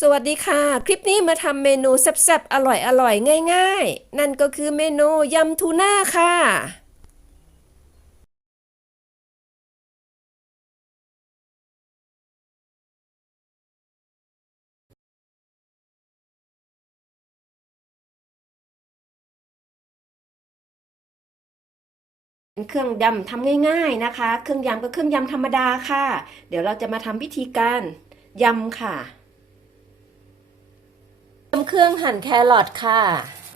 สวัสดีค่ะ คลิปนี้มาทำเมนูแซ่บๆ อร่อยๆ ง่ายๆ นั่นก็คือเมนูยำทูน่าค่ะเป็นเครื่องยำทำง่ายๆนะคะ เครื่องยำก็เครื่องยำธรรมดาค่ะ เดี๋ยวเราจะมาทำวิธีการยำค่ะ ทำเครื่องหั่นแครอทค่ะ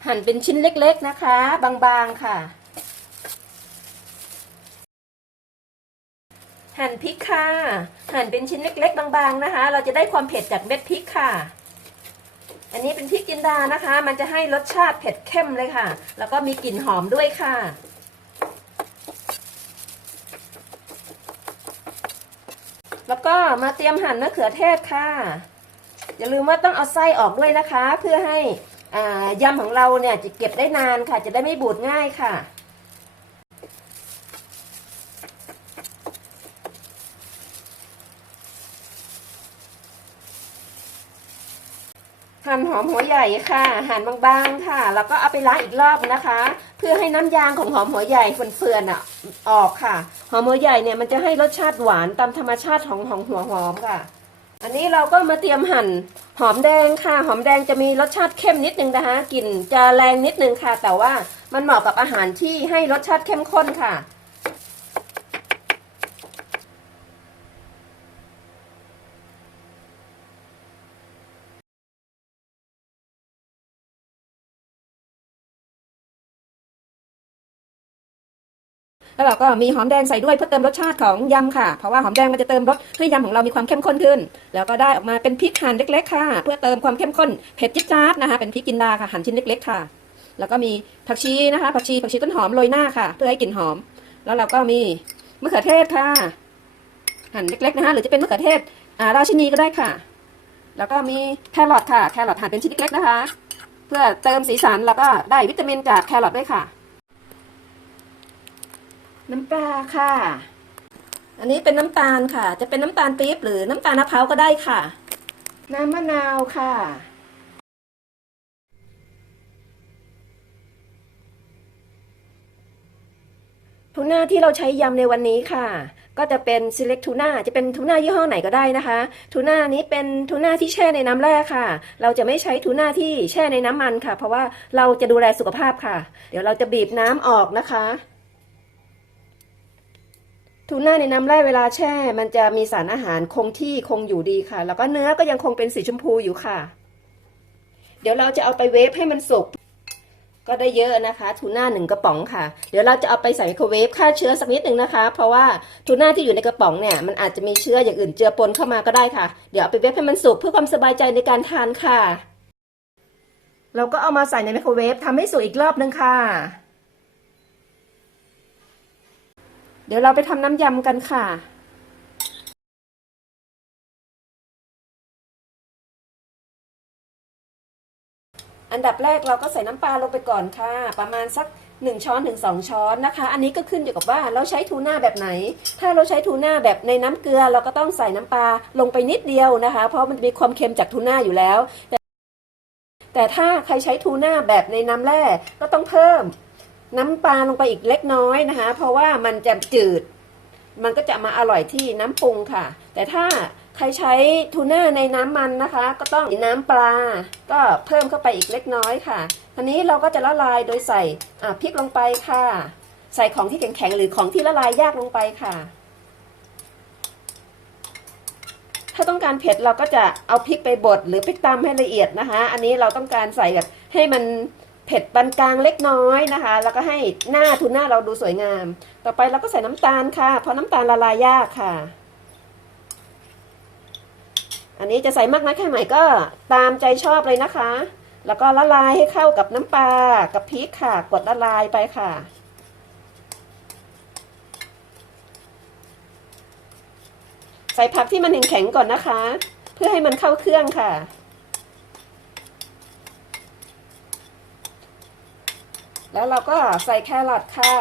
หั่นเป็นชิ้นเล็กๆนะคะ บางๆค่ะ หั่นพริกค่ะ หั่นเป็นชิ้นเล็ก ๆ บางๆนะคะ เราจะได้ความเผ็ดจากเม็ดพริกค่ะ อันนี้เป็นพริกจินดานะคะ มันจะให้รสชาติเผ็ดเข้มเลยค่ะ แล้วก็มีกลิ่นหอมด้วยค่ะแล้วก็มาเตรียมหั่นมะเขือเทศค่ะ อย่าลืมว่าต้องเอาไส้ออกด้วยนะคะ เพื่อให้ยำของเราเนี่ยจะเก็บได้นานค่ะ จะได้ไม่บูดง่ายค่ะ หั่นหอมหัวใหญ่ค่ะ หั่นบางๆค่ะ แล้วก็เอาไปล้างอีกรอบนะคะ เพื่อให้น้ำยางของหอมหัวใหญ่เฟื่อนๆอะออกค่ะ หอมหัวใหญ่เนี่ยมันจะให้รสชาติหวานตามธรรมชาติของของหัวหอมค่ะ อันนี้เราก็มาเตรียมหั่นหอมแดงค่ะ หอมแดงจะมีรสชาติเข้มนิดนึงนะคะกลิ่นจะแรงนิดนึงค่ะ แต่ว่ามันเหมาะกับอาหารที่ให้รสชาติเข้มข้นค่ะ แล้วเราก็มีหอมแดงใส่ด้วยเพื่อเติมรสชาติของยำค่ะ เพราะว่าหอมแดงมันจะเติมรสให้ยำของเรามีความเข้มข้นขึ้น แล้วก็ได้ออกมาเป็นพริกหั่นเล็กๆค่ะ เพื่อเติมความเข้มข้นเผ็ดจิ๊ดจ๊าดนะคะ เป็นพริกกินดาค่ะหั่นชิ้นเล็กๆค่ะ แล้วก็มีผักชีนะคะผักชีผักชีต้นหอมโรยหน้าค่ะ เพื่อให้กลิ่นหอม แล้วเราก็มีมะเขือเทศค่ะหั่นเล็กๆนะคะหรือจะเป็นมะเขือเทศอาราชินีก็ได้ค่ะ แล้วก็มีแครอทค่ะ แครอทหั่นเป็นชิ้นเล็กๆนะคะ เพื่อเติมสีสันแล้วก็ได้วิตามินจากแครอทด้วยค่ะ น้ำปลาค่ะ อันนี้เป็นน้ำตาลค่ะ จะเป็นน้ำตาลปี๊บหรือน้ำตาลมะพร้าวก็ได้ค่ะ น้ำมะนาวค่ะ ทูน่าที่เราใช้ยำในวันนี้ค่ะ ก็จะเป็น select ทูน่าจะเป็นทูน่ายี่ห้อไหนก็ได้นะคะ ทูน่านี้เป็นทูน่าที่แช่ในน้ำแร่ค่ะ เราจะไม่ใช้ทูน่าที่แช่ในน้ำมันค่ะ เพราะว่าเราจะดูแลสุขภาพค่ะ เดี๋ยวเราจะบีบน้ำออกนะคะ ทูน่าในน้ำแร่เวลาแช่ มันจะมีสารอาหารคงที่คงอยู่ดีค่ะ แล้วก็เนื้อก็ยังคงเป็นสีชมพูอยู่ค่ะ เดี๋ยวเราจะเอาไปเวฟให้มันสุก ก็ได้เยอะนะคะทูน่าหนึ่งกระป๋องค่ะ เดี๋ยวเราจะเอาไปใส่ไมโครเวฟฆ่าเชื้อสักนิดหนึ่งนะคะ เพราะว่าทูน่าที่อยู่ในกระป๋องเนี่ยมันอาจจะมีเชื้ออย่างอื่นเจือปนเข้ามาก็ได้ค่ะ เดี๋ยวเอาไปเวฟให้มันสุกเพื่อความสบายใจในการทานค่ะ เราก็เอามาใส่ในไมโครเวฟทำให้สุกอีกรอบนึงค่ะ เดี๋ยวเราไปทำน้ำยำกันค่ะ อันดับแรกเราก็ใส่น้ำปลาลงไปก่อนค่ะ ประมาณสัก1ช้อนถึง2ช้อนนะคะ อันนี้ก็ขึ้นอยู่กับว่าเราใช้ทูน่าแบบไหน ถ้าเราใช้ทูน่าแบบในน้ำเกลือ เราก็ต้องใส่น้ำปลาลงไปนิดเดียวนะคะ เพราะมันมีความเค็มจากทูน่าอยู่แล้ว แต่แต่ถ้าใครใช้ทูน่าแบบในน้ำแร่ก็ต้องเพิ่ม น้ำปลาลงไปอีกเล็กน้อยนะคะ เพราะว่ามันจะจืด มันก็จะมาอร่อยที่น้ำปรุงค่ะ แต่ถ้าใครใช้ทูน่าในน้ำมันนะคะ ก็ต้องน้ำปลา ก็เพิ่มเข้าไปอีกเล็กน้อยค่ะทีนี้เราก็จะละลายโดยใส่พริกลงไปค่ะ ใส่ของที่แข็งๆหรือของที่ละลายยากลงไปค่ะ ถ้าต้องการเผ็ดเราก็จะเอาพริกไปบดหรือพริกตำให้ละเอียดนะคะ อันนี้เราต้องการใส่แบบให้มัน เผ็ดปานกลางเล็กน้อยนะคะ แล้วก็ให้หน้าทูน่าเราดูสวยงาม ต่อไปเราก็ใส่น้ำตาลค่ะ เพราะน้ำตาลละลายยากค่ะ อันนี้จะใส่มากน้อยแค่ไหนก็ตามใจชอบเลยนะคะ แล้วก็ละลายให้เข้ากับน้ำปลากับพริกค่ะ กดละลายไปค่ะใส่ผักที่มันแข็งๆก่อนนะคะ เพื่อให้มันเข้าเครื่องค่ะ แล้วเราก็ใส่แครอทค่ะ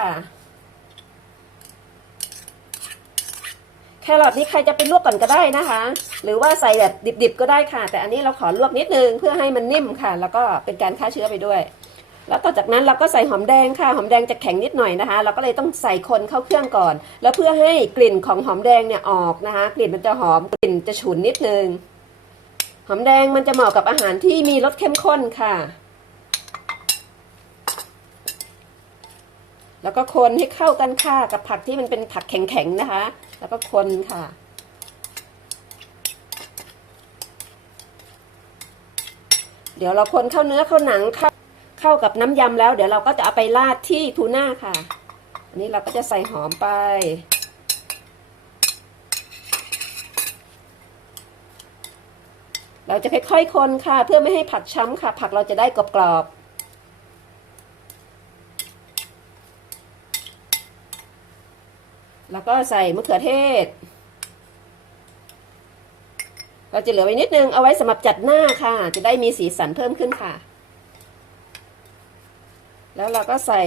แครอทนี่ใครจะไปลวกก่อนก็ได้นะคะ หรือว่าใส่แบบดิบๆก็ได้ค่ะ แต่อันนี้เราขอลวกนิดนึงเพื่อให้มันนิ่มค่ะ แล้วก็เป็นการฆ่าเชื้อไปด้วย แล้วต่อจากนั้นเราก็ใส่หอมแดงค่ะ หอมแดงจะแข็งนิดหน่อยนะคะ เราก็เลยต้องใส่คนเข้าเครื่องก่อน แล้วเพื่อให้กลิ่นของหอมแดงเนี่ยออกนะคะ กลิ่นมันจะหอม กลิ่นจะฉุนนิดนึง หอมแดงมันจะเหมาะกับอาหารที่มีรสเข้มข้นค่ะ แล้วก็คนให้เข้ากันค่ะกับผักที่มันเป็นผักแข็งๆนะคะ แล้วก็คนค่ะเดี๋ยวเราคนเข้าเนื้อเข้าหนังเข้าเข้ากับน้ำยำแล้ว เดี๋ยวเราก็จะเอาไปราดที่ทูน่าค่ะ อันนี้เราก็จะใส่หอมไป เราจะค่อยๆคนค่ะ เพื่อไม่ให้ผักช้ำค่ะ ผักเราจะได้กรอบๆแล้ว ก็ใส่มะเขือเทศ เราจะเหลือไว้นิดนึง เอาไว้สำหรับจัดหน้าค่ะ จะได้มีสีสันเพิ่มขึ้นค่ะ แล้วเราก็ใส่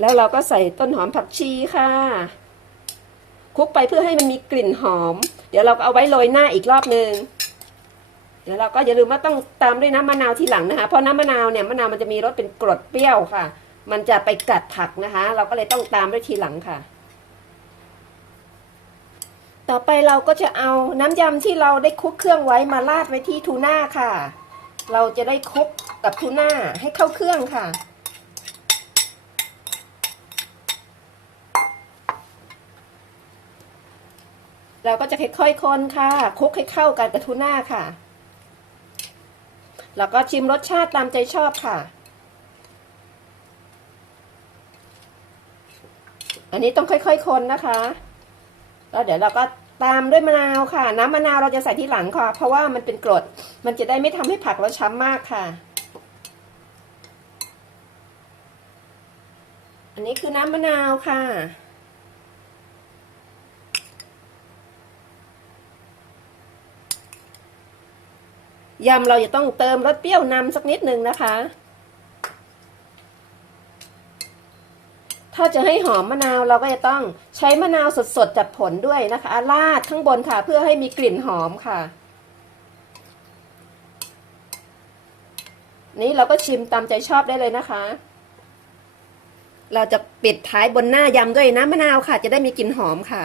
แล้วเราก็ใส่ต้นหอมผักชีค่ะคลุกไปเพื่อให้มันมีกลิ่นหอม เดี๋ยวเราก็เอาไว้โรยหน้าอีกรอบนึงเดี๋ยวเราก็อย่าลืมว่าต้องตามด้วยน้ำมะนาวทีหลังนะคะ เพราะน้ำมะนาวเนี่ยมะนาวมันจะมีรสเป็นกรดเปรี้ยวค่ะ มันจะไปกัดผักนะคะ เราก็เลยต้องตามด้วยทีหลังค่ะ ต่อไปเราก็จะเอาน้ำยำที่เราได้คลุกเครื่องไว้มาราดไว้ที่ทูน่าค่ะ เราจะได้คลุกกับทูน่าให้เข้าเครื่องค่ะ เราก็จะค่อยๆคนค่ะคลุกให้เข้ากันกับทูน่าค่ะ แล้วก็ชิมรสชาติตามใจชอบค่ะ อันนี้ต้องค่อยๆคนนะคะ แล้วเดี๋ยวเราก็ตามด้วยมะนาวค่ะ น้ำมะนาวเราจะใส่ที่หลังค่ะ เพราะว่ามันเป็นกรด มันจะได้ไม่ทำให้ผักเราช้ำมากค่ะ อันนี้คือน้ำมะนาวค่ะ ยำเราจะต้องเติมรสเปรี้ยวนำสักนิดนึงนะคะ ถ้าจะให้หอมมะนาวเราก็จะต้องใช้มะนาวสดๆจากผลด้วยนะคะราดข้างบนค่ะ เพื่อให้มีกลิ่นหอมค่ะ นี้เราก็ชิมตามใจชอบได้เลยนะคะ เราจะปิดท้ายบนหน้ายำด้วยน้ำมะนาวค่ะ จะได้มีกลิ่นหอมค่ะ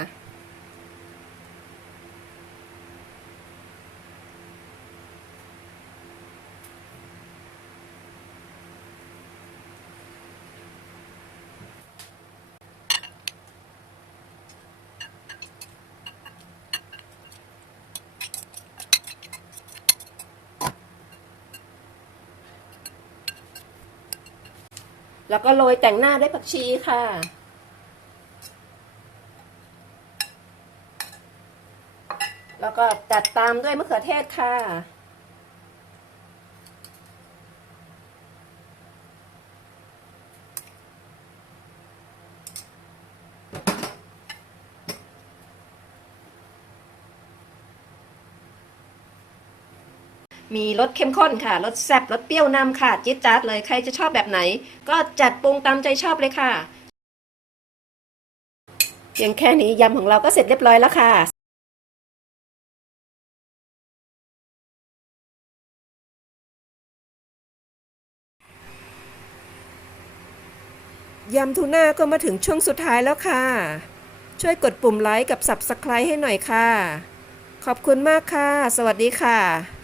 แล้วก็โรยแต่งหน้าด้วยผักชีค่ะ แล้วก็จัดตามด้วยมะเขือเทศค่ะ มีรสเข้มข้นค่ะรสแซ่บรสเปรี้ยวนำค่ะจี๊ดจ๊าดเลยใครจะชอบแบบไหน ก็จัดปรุงตามใจชอบเลยค่ะเพียงแค่นี้ยำของเราก็เสร็จเรียบร้อยแล้วค่ะยำทูน่าก็มาถึงช่วงสุดท้ายแล้วค่ะ ช่วยกดปุ่มไลค์กับ Subscribe ให้หน่อยค่ะ ขอบคุณมากค่ะ สวัสดีค่ะ